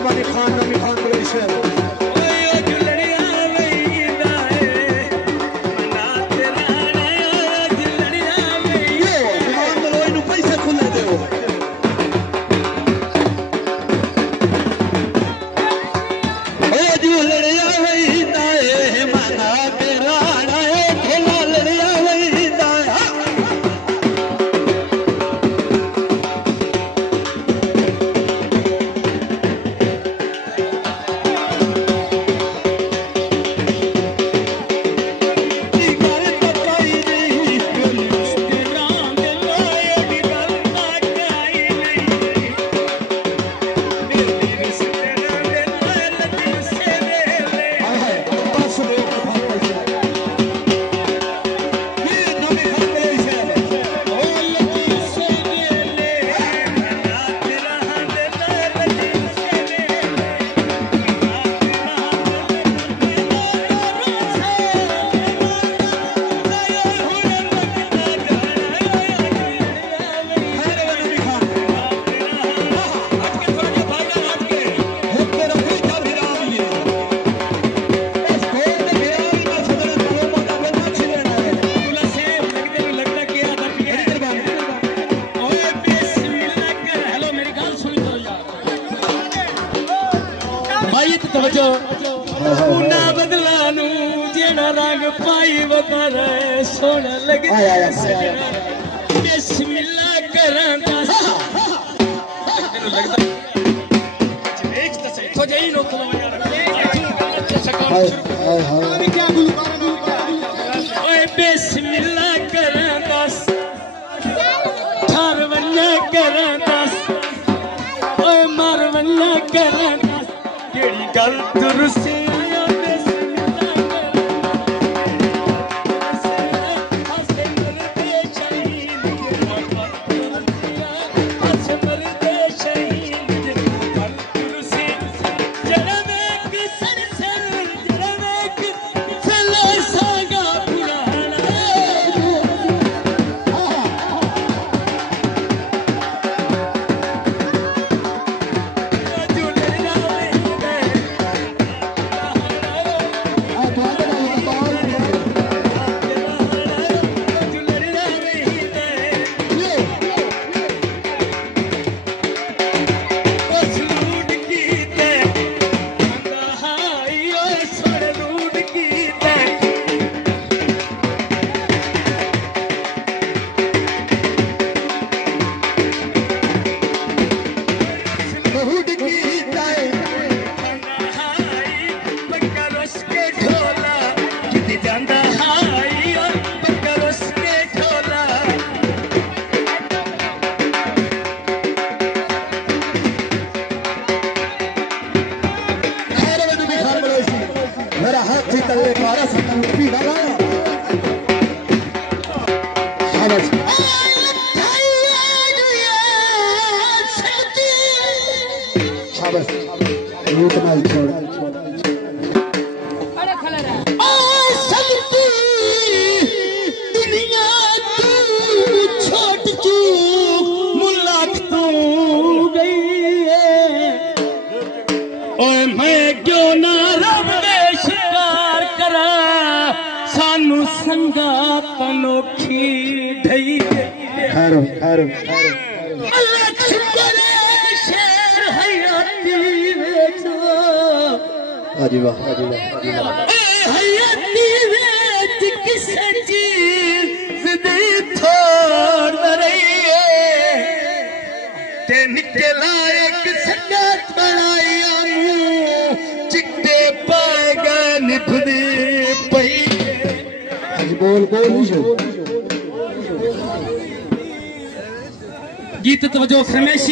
मेहरबानी खान नमी खान बड़े शहर बदलानू जेना रंग पाई वकर सोना लगे बिस्मिल्लाह करां दस तो जई नो तो ओए बिस्मिल्लाह करां दस थार वन्ना करां दस ओए मार वन्ना करां दस केड़ी गल दुरुस्ती मेरा हाथ ही तले मारा पी डाला शाबाश इतना ही छोड़ अनोखी ढई हारो हारो अल्लाह शुक्र है शेर हयाती वेचो हाजी वाह हयाती वेच किस चीज दे थोड़ रही है ते निकला एक संगत बनाया मुंह चिट्टे पाएगा निभदी पई बोल गीत तवज्जो फरमाइशी